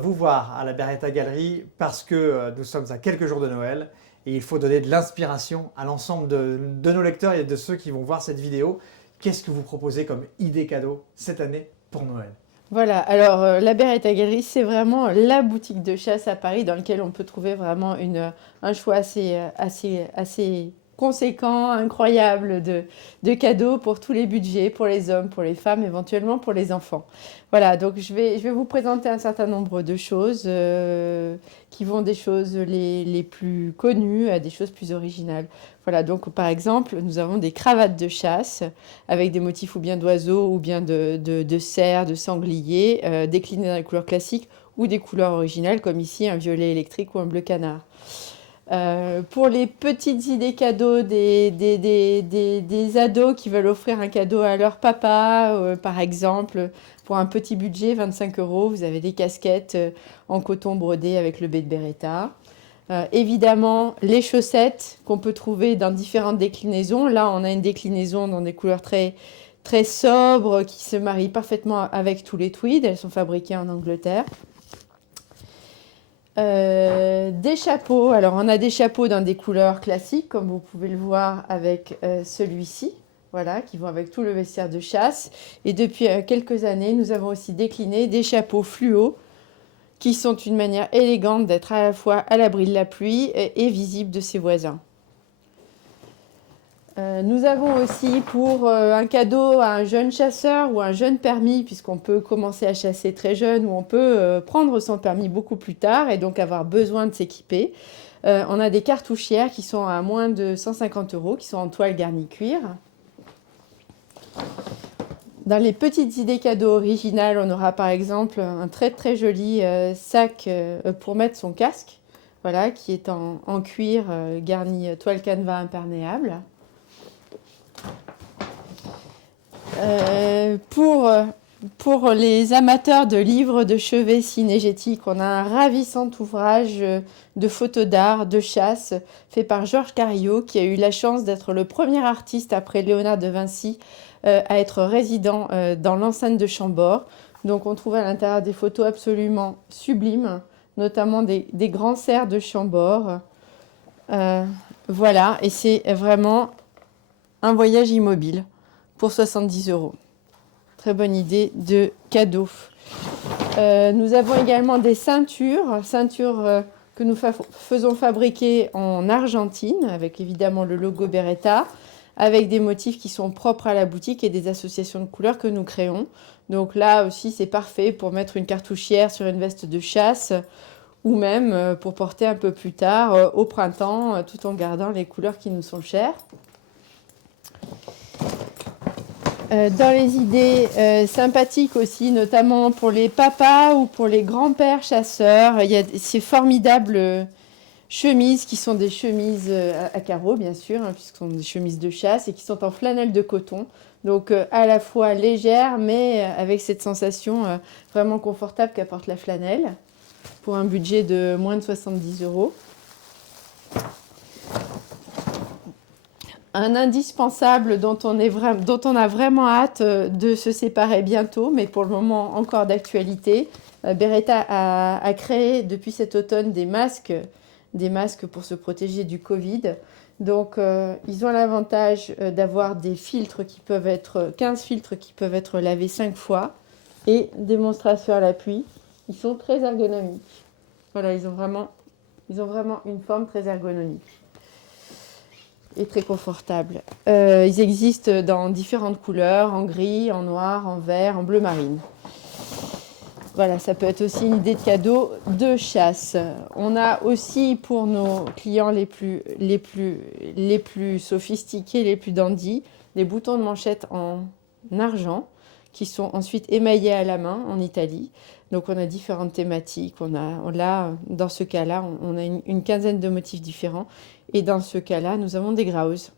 vous voir à la Beretta Galerie parce que nous sommes à quelques jours de Noël et il faut donner de l'inspiration à l'ensemble de nos lecteurs et de ceux qui vont voir cette vidéo. Qu'est-ce que vous proposez comme idée cadeau cette année pour Noël? Voilà, alors la Beretta Galerie, c'est vraiment la boutique de chasse à Paris dans laquelle on peut trouver vraiment un choix assez conséquent, incroyable de cadeaux pour tous les budgets, pour les hommes, pour les femmes, éventuellement pour les enfants. Voilà, donc je vais vous présenter un certain nombre de choses qui vont des choses les plus connues à des choses plus originales. Voilà, donc par exemple, nous avons des cravates de chasse avec des motifs ou bien d'oiseaux ou bien de cerfs, de sangliers, déclinés dans les couleurs classiques ou des couleurs originales comme ici un violet électrique ou un bleu canard. Pour les petites idées cadeaux des ados qui veulent offrir un cadeau à leur papa, par exemple, pour un petit budget, 25 euros, vous avez des casquettes en coton brodé avec le B de Beretta. Évidemment, les chaussettes qu'on peut trouver dans différentes déclinaisons. Là, on a une déclinaison dans des couleurs très sobres qui se marient parfaitement avec tous les tweeds. Elles sont fabriquées en Angleterre. Des chapeaux. Alors, on a des chapeaux dans des couleurs classiques, comme vous pouvez le voir avec celui-ci. Voilà, qui vont avec tout le vestiaire de chasse. Et depuis quelques années, nous avons aussi décliné des chapeaux fluo qui sont une manière élégante d'être à la fois à l'abri de la pluie et visible de ses voisins. Nous avons aussi pour un cadeau à un jeune chasseur ou un jeune permis, puisqu'on peut commencer à chasser très jeune ou on peut prendre son permis beaucoup plus tard et donc avoir besoin de s'équiper. On a des cartouchières qui sont à moins de 150 euros, qui sont en toile garnie cuir. Dans les petites idées cadeaux originales, on aura par exemple un très joli sac pour mettre son casque, voilà, qui est en cuir garni toile canevas imperméable. Pour les amateurs de livres de chevet cinégétiques, on a un ravissant ouvrage de photos d'art, de chasse, fait par Georges Carillot, qui a eu la chance d'être le premier artiste après Léonard de Vinci à être résident dans l'enceinte de Chambord. Donc on trouve à l'intérieur des photos absolument sublimes, notamment des grands cerfs de Chambord. Voilà, et c'est vraiment un voyage immobile pour 70 euros. Très bonne idée de cadeau. Nous avons également des ceintures que nous faisons fabriquer en Argentine, avec évidemment le logo Beretta, avec des motifs qui sont propres à la boutique et des associations de couleurs que nous créons. Donc là aussi, c'est parfait pour mettre une cartouchière sur une veste de chasse ou même pour porter un peu plus tard, au printemps, tout en gardant les couleurs qui nous sont chères. Dans les idées sympathiques aussi, notamment pour les papas ou pour les grands-pères chasseurs, il y a ces formidables chemises qui sont des chemises à carreaux, bien sûr, hein, puisque ce sont des chemises de chasse et qui sont en flanelle de coton. Donc à la fois légères, mais avec cette sensation vraiment confortable qu'apporte la flanelle, pour un budget de moins de 70 euros. Un indispensable dont on a vraiment hâte de se séparer bientôt, mais pour le moment encore d'actualité. Beretta a créé depuis cet automne des masques pour se protéger du Covid. Donc ils ont l'avantage d'avoir des filtres qui peuvent être 15 filtres qui peuvent être lavés 5 fois et démonstration à l'appui. Ils sont très ergonomiques. Voilà, ils ont vraiment une forme très ergonomique et très confortable. Ils existent dans différentes couleurs, en gris, en noir, en vert, en bleu marine. Voilà, ça peut être aussi une idée de cadeau de chasse. On a aussi pour nos clients les plus sophistiqués, les plus dandy, des boutons de manchette en argent qui sont ensuite émaillés à la main en Italie. Donc on a différentes thématiques. Dans ce cas-là, on a une quinzaine de motifs différents. Et dans ce cas-là, nous avons des Grauze.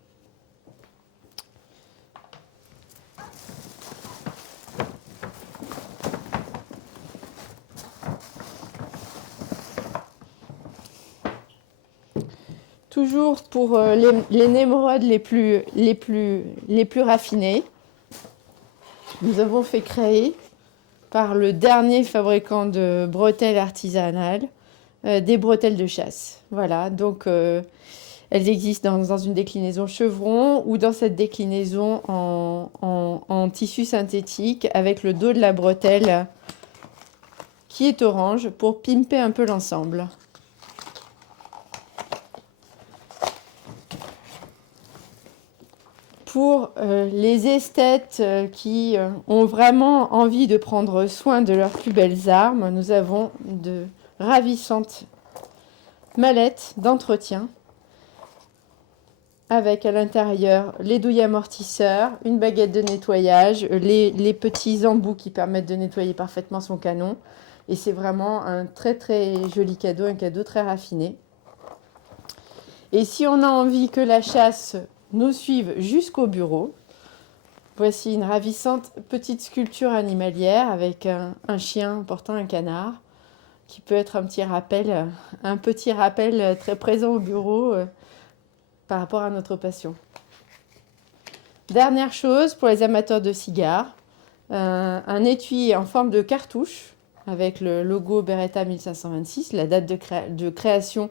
Toujours pour les némrodes les plus raffinés, nous avons fait créer par le dernier fabricant de bretelles artisanales, des bretelles de chasse. Voilà, donc elles existent dans une déclinaison chevron ou dans cette déclinaison en tissu synthétique avec le dos de la bretelle qui est orange pour pimper un peu l'ensemble. Pour les esthètes qui ont vraiment envie de prendre soin de leurs plus belles armes, nous avons de ravissantes mallettes d'entretien avec à l'intérieur les douilles amortisseurs, une baguette de nettoyage, les petits embouts qui permettent de nettoyer parfaitement son canon. Et c'est vraiment un très très joli cadeau, un cadeau très raffiné. Et si on a envie que la chasse nous suive jusqu'au bureau, voici une ravissante petite sculpture animalière avec un chien portant un canard, qui peut être un petit rappel très présent au bureau par rapport à notre passion. Dernière chose pour les amateurs de cigares, un étui en forme de cartouche avec le logo Beretta 1526, la date de création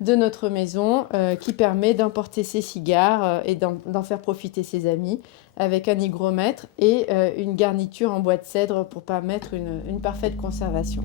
de notre maison, qui permet d'emporter ses cigares et d'en faire profiter ses amis, avec un hygromètre et une garniture en bois de cèdre pour permettre une parfaite conservation.